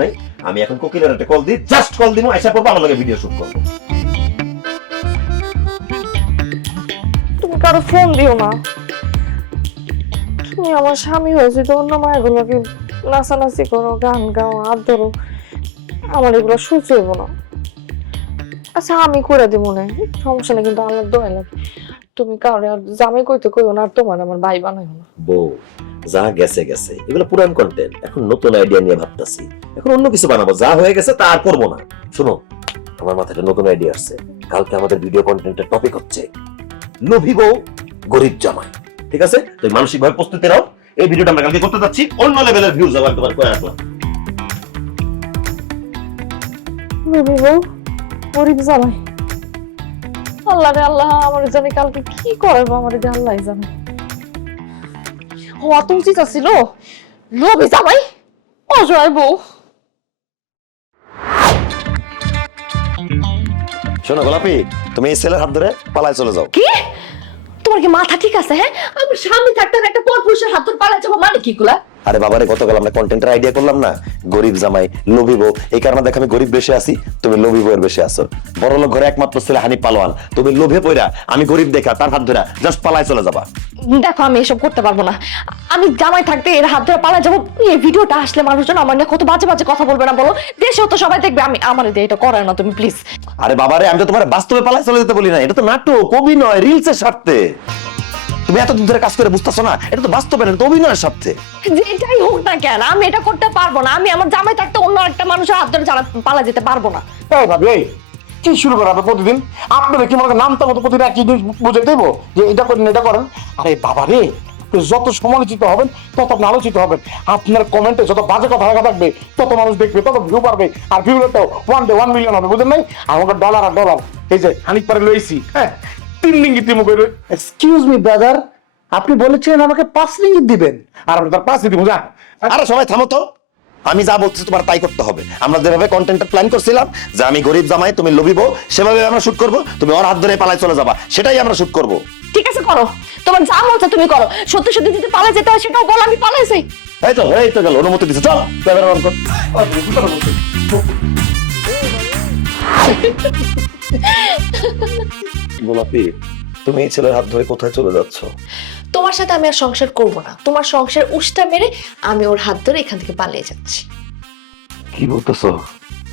নাই, আমি এখন কোকিলের একটা কল দিই, জাস্ট কল দিমু, আইসা পড়বো, আমার লগে ভিডিও শুট করবো। তুমি কারো ফোন দিও না। তুমি আমার স্বামী হয়েছে, তো অন্য মায়েগুলোকে নাচানাচি করো, গান গাও, হাত ধরো, আমার এগুলো সহ্য হইব না। আচ্ছা আমি করে দিব না, সমস্যা নেই, কিন্তু আমার দোয়া লাগে তুমি কাউরে আর জামাই কইতে কইও না, আর তোমার আমার ভাই বানাইও না। বউ যা গেছে গেছে, এগুলো পুরান কন্টেন্ট, এখন নতুন আইডিয়া নিয়ে ভাবতাছি, এখন অন্য কিছু বানাবো, যা হয়ে গেছে তা আর করবো না। শোনো, আমার মাথায় একটা নতুন আইডিয়া আসছে, কালকে আমাদের ভিডিও কন্টেন্টের টপিক হচ্ছে লোভী বউ গরিব জামাই। ঠিক আছে, তুমি মানসিক ভাবে প্রস্তুতি নাও, এই ভিডিওটা আমরা কালকে করতে যাচ্ছি, অন্য লেভেলের ভিউজ আবার তোমার করে আসলাম। গরিব জামাই, আল্লাহ রে আল্লাহ, আমার জানি কালকে কি করবো, আমার আল্লাহ জানে। হওয়া তো উচিত ছিল, লোভী জামাই, অজয় বউ। শোনো গোলাপি, তুমি এই ছেলের হাত ধরে পালায় চলে যাও। কি তোমার কি মাথা ঠিক আছে? হ্যাঁ, আমি সামনে থাকতে একটা পরপুরুষের হাত ধরে পালা যাবো মানে কি গুলা? আরে বাবারে, গতকাল আমরা কন্টেন্টের আইডিয়া করলাম না, গরিব জামাই লোভী বউ, এই কারণে দেখো আমি গরিব বেশে আছি, তুমি লোভী বউয়ের বেশে আছো। বড় লোক ঘরে একমাত্র ছেলে হানি পালোয়ান, তুমি লোভে পইরা আমি গরিব দেখা তার হাত ধরে জাস্ট পালায় চলে যাবা। দেখো আমি এসব করতে পারবো না, আমি জামাই থাকতে এর হাত ধরে পালা যাবো। এই ভিডিওটা আসলে মানুষজন আমার নিয়ে কত বাজে বাজে কথা বলবে না বলো? দেশেও তো সবাই দেখবে। আমি আমার দিয়ে এটা করায় না তুমি প্লিজ। আরে বাবারে, আমি তো তোমার বাস্তবে পালায় চলে যেতে বলি না, এটা তো নাটক, অভিনয়, রিলসের স্বার্থে। তুমি এত দূর ধরে কাজ করে বুঝতেছো না, এটা তো বাস্তবে না, এটা তো অভিনয়ের স্বার্থে। যেটাই হোক না কেন, আমি এটা করতে পারবো না। আমি আমার জামাই থাকতে অন্য একটা মানুষের হাত ধরে পালা যেতে পারবো না। এই ভাবি, এই কি শুরু করা হবে প্রতিদিন? আপনারা কি মনে করেন নামটা মতো প্রতিদিন একই জিনিস বুঝে দেবো যে এটা করেন এটা করেন? আরে বাবা রে, যত সমালোচিত হবেন তত আপনি আলোচিত হবেন। আপনার কমেন্টে যত বাজে কথা লেখা থাকবে তত মানুষ দেখবে, তত ভিউ পারবে, আর ভিউ তো 1 মিলিয়ন হবে, বুঝেন নাই? আমাকে ডলার আর ডলার, এই যে হানিক পারে লইছি, হ্যাঁ 3 রিঙ্গিত দিমু কইলো। এক্সকিউজ মি ব্রাদার, আপনি বলেছিলেন আমাকে 5 রিঙ্গিত দিবেন, আর আমরা তার 5 দিমু যা। আরে সবাই থামো তো, আমি যা বলছি তোমার তাই করতে হবে। আমরা যেভাবে কন্টেন্টটা প্ল্যান করছিলাম যে আমি গরিব জামাই তুমি লোভী বউ, সেভাবে আমরা শুট করব, তুমি ওর হাত ধরে পালায় চলে যাবা, সেটাই আমরা শুট করব। ঠিক আছে করো, তোমার যা মন চায় তুমি করো। সত্যি সত্যি যদি পালা যেতে হয় সেটাও বল, আমি পালাই যাই। এই তো গেল, অনুমতি দিছে, চল ক্যামেরা অন কর। গোলাপি, তুমি এই ছেলের হাত ধরে কোথায় চলে যাচ্ছ? তোমার সাথে আমি আর সংসার করব না। তোমার সংসার উষ্টা মেরে আমি ওর হাত ধরে এখান থেকে পালিয়ে যাচ্ছি। কি বলতেছো?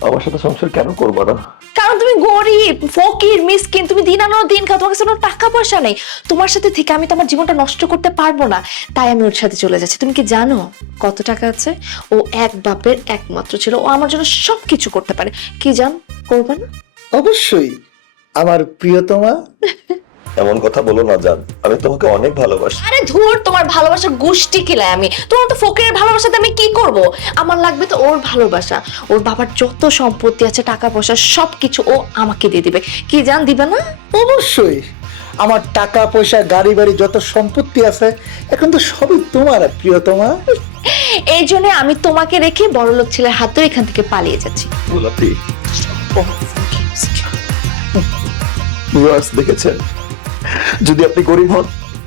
আমার সাথে সংসার কেন করবো না? কারণ তুমি গরিব, ফকির, মিসকিন, তুমি দিন আনো দিন খাও, তোমার কাছে কোনো টাকা পয়সা নেই। তোমার সাথে থেকে আমি তো আমার জীবনটা নষ্ট করতে পারবো না, তাই আমি ওর সাথে চলে যাচ্ছি। তুমি কি জানো কত টাকা আছে? ও এক বাপের একমাত্র ছিল, ও আমার জন্য সবকিছু করতে পারে। কি জান, করবে না? অবশ্যই আমার প্রিয়তমা। এমন কথা বলো না জান, আমি তোমাকে অনেক ভালোবাসি। আরে ধুর, তোমার ভালোবাসা গোষ্ঠী কিলাই আমি। তোমার তো ফকিরের ভালোবাসাতে আমি কি করব? আমার লাগবে তো ওর ভালোবাসা। ওর বাবার যত সম্পত্তি আছে, টাকা পয়সা, সবকিছু ও আমাকে দিয়ে দিবে। কি জান, দিবে না? অবশ্যই, আমার টাকা পয়সা গাড়ি বাড়ি যত সম্পত্তি আছে এখন তো সবই তোমার প্রিয়তমা। এই জন্য আমি তোমাকে রেখে বড়লোক ছেলের হাত ধরে এখান থেকে পালিয়ে যাচ্ছি। গোলাপি, ভিউয়ার্স দেখেছেন, যদি আপনি গরিব হন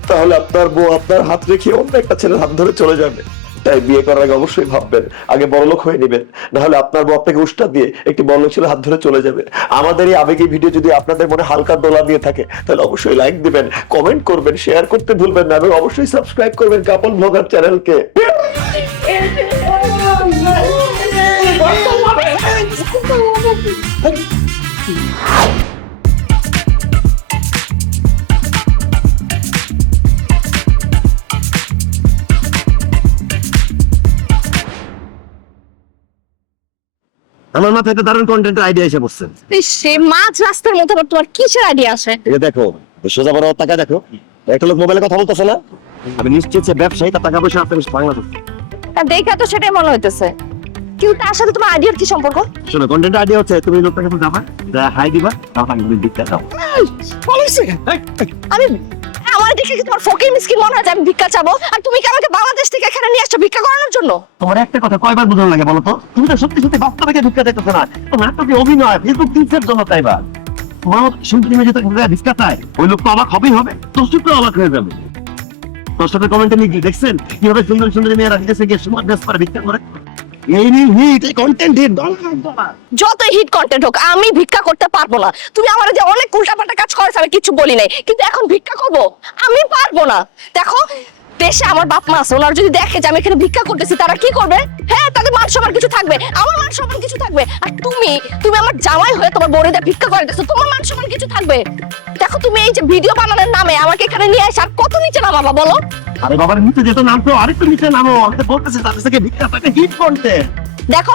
তাহলে আপনার বউ আপনার হাত রেখে অন্য একটা ছেলের হাত ধরে চলে যাবে। তাই বিয়ে করার আগে অবশ্যই ভাববেন, আগে বড়লোক হয়ে নেবেন, নাহলে আপনার বউ আপনাকে উষ্টা দিয়ে একটি বড়লোক ছেলের হাত ধরে চলে যাবে। আমাদের এই আবেগী ভিডিও যদি আপনাদের মনে হালকা দোলা দিয়ে থাকে তাহলে অবশ্যই লাইক দিবেন, কমেন্ট করবেন, শেয়ার করতে ভুলবেন না, এবং অবশ্যই সাবস্ক্রাইব করবেন কাপল ব্লগার চ্যানেলকে। আমার মাথায় একটা দারুণ কন্টেন্টের আইডিয়া এসে পড়ছে। সে মাঝ রাস্তার মধ্যে আবার তোমার কিসের আইডিয়া আসে? এটা দেখো, সোজা বড় টাকা দেখো, একটা লোক মোবাইলে কথা বলতেছে না? আমি নিশ্চিত যে ব্যবসায়ী, তার টাকা পয়সা আপনার বাংলাদেশ। দেখা তো সেটাই মনে হইতেছে, কিন্তু তার সাথে তোমার আইডিয়ার কি সম্পর্ক? শোনো, কন্টেন্টের আইডিয়া হচ্ছে তুমি লোকটাকে যাবা, হাই দিবা, তারপর তুমি দিতে দাও। আমি আমার দেখে কি তোমার ফকির মিসকিন মনে হয় যে আমি ভিক্ষা চাবো? আর তুমি কি আমাকে বাংলাদেশ থেকে এখানে নিয়ে আসছো ভিক্ষা করানোর জন্য? তোমার একটা কথা কয়বার বোঝানো লাগে বলো তো? তুমি তো সত্যি সত্যি বাস্তবে ভিক্ষা চাইতেছো না, তো নাটকে অভিনয়, ফেসবুক রিলসের জন্য চাইবা। তোমার শুনতে তুমি যেটা ভিক্ষা চাই, ওই লোক তো অবাক হবেই হবে, দর্শকরা অবাক হয়ে যাবে। দর্শকের কমেন্টে লিখি দেখছেন কিভাবে সুন্দর সুন্দর মেয়েরা নিজে গিয়ে সুমার ড্রেস পরে ভিক্ষা করে। এই নিয়ে হিট এই কন্টেন্ট হিট যতই হিট কন্টেন্ট হোক আমি ভিক্ষা করতে পারবো না। তুমি আমার যে অনেক উল্টাপাল্টা কাজ করেছো আমি কিছু বলি নাই, কিন্তু এখন ভিক্ষা করব আমি পারবো না। দেখো দেশে আমার বাপ মা আছে, ওনারা যদি দেখে যে আমি এখানে ভিক্ষা করতেছি তারা কি করবে? হ্যাঁ, তাদের মান সম্মান কিছু থাকবে, আমার মান সম্মান কিছু থাকবে। আর তুমি তুমি আমার জামাই হয়ে তোমার বোনেদের ভিক্ষা করে দিচ্ছ, তোমার মান সম্মান কিছু থাকবে? দেখো তুমি এই যে ভিডিও বানানোর নামে আমাকে এখানে নিয়ে আসে আর কত নিচে নামাবা বলো? আরে বাবার নিচে যেত নামতো আরেকটু নিচে নামো, আমি তো বলতেছি তাদের থেকে ভিক্ষা টাকা হিট কন্টেন্ট। দেখো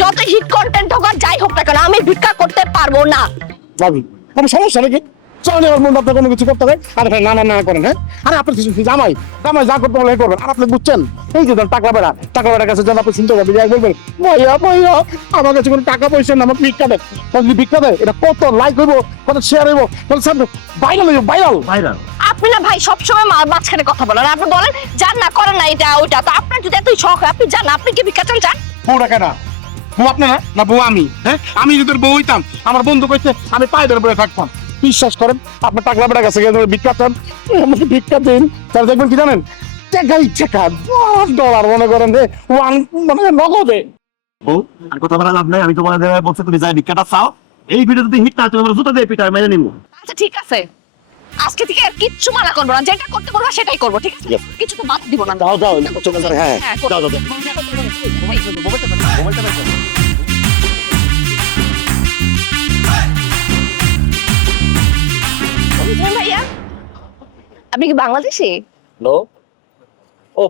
যত হিট কন্টেন্ট হোক আর যাই হোক না কেন আমি ভিক্ষা করতে পারবো না। ভাবি কোনো সমস্যা নাকি? চলেন আমার মন আপনার কোনো কিছু করতে হবে? আরে ভাই না না না করেন, হ্যাঁ? আরে আপনার কিছু জামাই জামাই যা করতে বলে করবেন। আর আপনি বুঝছেন এই যে টাকা বেড়ার কাছে যখন আপনি চিন্তা করবেন বলবেন ভাইয়া ভাইয়া আমার কাছে কোনো টাকা পয়সা না, আমাকে ভিক্ষা দেয়। যদি ভিক্ষা দেয় এটা কত লাইক হইব, কত শেয়ার হইব, কত ভাইরাল হইব, ভাইরাল ভাইরাল। আপনি না ভাই সবসময় মাঝখানে কথা বলেন, আপনি বলেন যান না করেন না এটা ওইটা। তো আপনার যদি এতই শখ হয় আপনি যান, আপনি কি ভিক্ষা চান? যান। বউটা কেন? বউ আপনি না বউ আমি? হ্যাঁ, আমি যদি বউ হইতাম আমার বন্ধু কইছে আমি পায়ে ধরে পড়ে থাকতাম। বিশ্বাস করেন আপনার টাকলা বেড়া কাছে গিয়ে ভিক্ষা চান, আমাকে ভিক্ষা দিন, তাহলে দেখবেন কি জানেন টাকাই টাকা $10 মনে করেন যে ওয়ান মানে নগদে। ও আর কথা বলা লাভ নাই, আমি তোমার বলছি তুমি যাই ভিক্ষাটা চাও। এই ভিডিও যদি হিট না তুমি আমার জুতা দিয়ে পিটায় মেনে নিবো। আচ্ছা ঠিক আছে, আজকে থেকে আর কিচ্ছু মানা করবো না, যেটা করতে বলবো সেটাই করবো, ঠিক আছে? কিছু তো বাদ দিব না। যাও যাও চলে যাও। হ্যাঁ হ্যাঁ, যাও যাও যাও। ভাইয়া আপনি কি বাংলাদেশি? হ্যালো, ও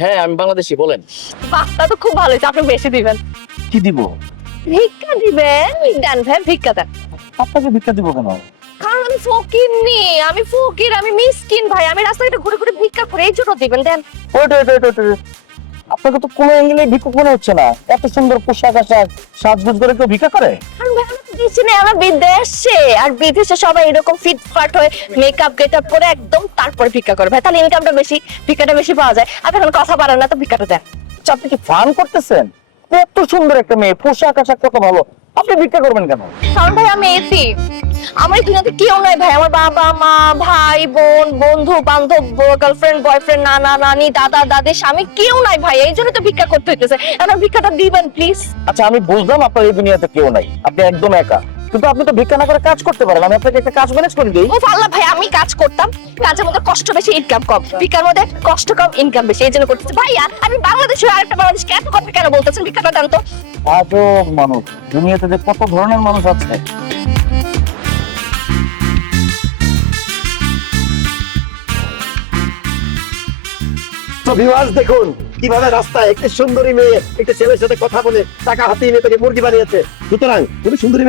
হ্যাঁ আমি বাংলাদেশি, বলেন। বাহটা তো খুব ভালো হয়েছে, আপনি বেশি দিবেন। কি দিব? ভিক্ষা দিবেন? দেন ভাই ভিক্ষা দেন। আপনাকে ভিক্ষা দিব কেন? কারণ আমি ফকির নি, আমি ফকির, আমি মিসকিন ভাই, আমি রাস্তায় ঘুরে ঘুরে ভিক্ষা করে এই জন্য দিবেন। দেন। ওইট আপনাকে তো কোনো অ্যাঙ্গেলে ভিক্ষুক মনে হচ্ছে না। এত সুন্দর পোশাক আশাক সাজগোজ করে কেউ ভিক্ষা করে? কারণ ভাই আমি দেশে নেই, আমার বিদেশে, আর বিদেশে সবাই এরকম ফিটফাট হয়ে মেকআপ গেটআপ করে একদম তারপরে ভিক্ষা করে ভাই, তাহলে ইনকামটা বেশি, ভিক্ষাটা বেশি পাওয়া যায়। আপনি এখন কথা পারেন না তো ভিক্ষাটা দেন। আচ্ছা, আপনি কি ফান করতেছেন? এত সুন্দর একটা মেয়ে, পোশাক আশাক কত ভালো, আপনি ভিক্ষা করবেন কেন? কারণ ভাই আমি এতি, আমার এই দুনিয়াতে কেউ নাই ভাই, আমার বাবা মা ভাই বোন বন্ধু বান্ধব গার্লফ্রেন্ড বয়ফ্রেন্ড নানা নানি দাদা দাদি স্বামী কেউ নাই ভাই, এই জন্য তো ভিক্ষা করতে হইতেছে। আমার ভিক্ষাটা দিবেন প্লিজ। আচ্ছা আমি বুঝলাম আপনার এই দুনিয়াতে কেউ নাই, আপনি একদম একা, কিন্তু আপনি তো ভিক্ষা না করে কাজ করতে পারেন। আমি আপনাকে একটা কাজ ম্যানেজ করে দিই। ও আল্লাহ ভাই, আমি কাজ করতাম, কাজের মধ্যে কষ্ট বেশি ইনকাম কম, ভিক্ষার মধ্যে কষ্ট কম ইনকাম বেশি, এই জন্য করতেছি। ভাইয়া আমি বাংলাদেশে আরেকটা বাংলাদেশকে এত কথা কেন বলতেছেন? ভিক্ষাটা দেন তো। আজব মানুষ, দুনিয়াতে যে কত ধরনের মানুষ আছে। তো ভিউয়ার্স দেখুন কিভাবে রাস্তায় একটি সুন্দরী মেয়ে একটি ছেলের সাথে কথা বলে টাকা হাতিয়ে নিয়ে তাকে মুরগি বানিয়েছে। সুতরাং তুমি সুন্দরী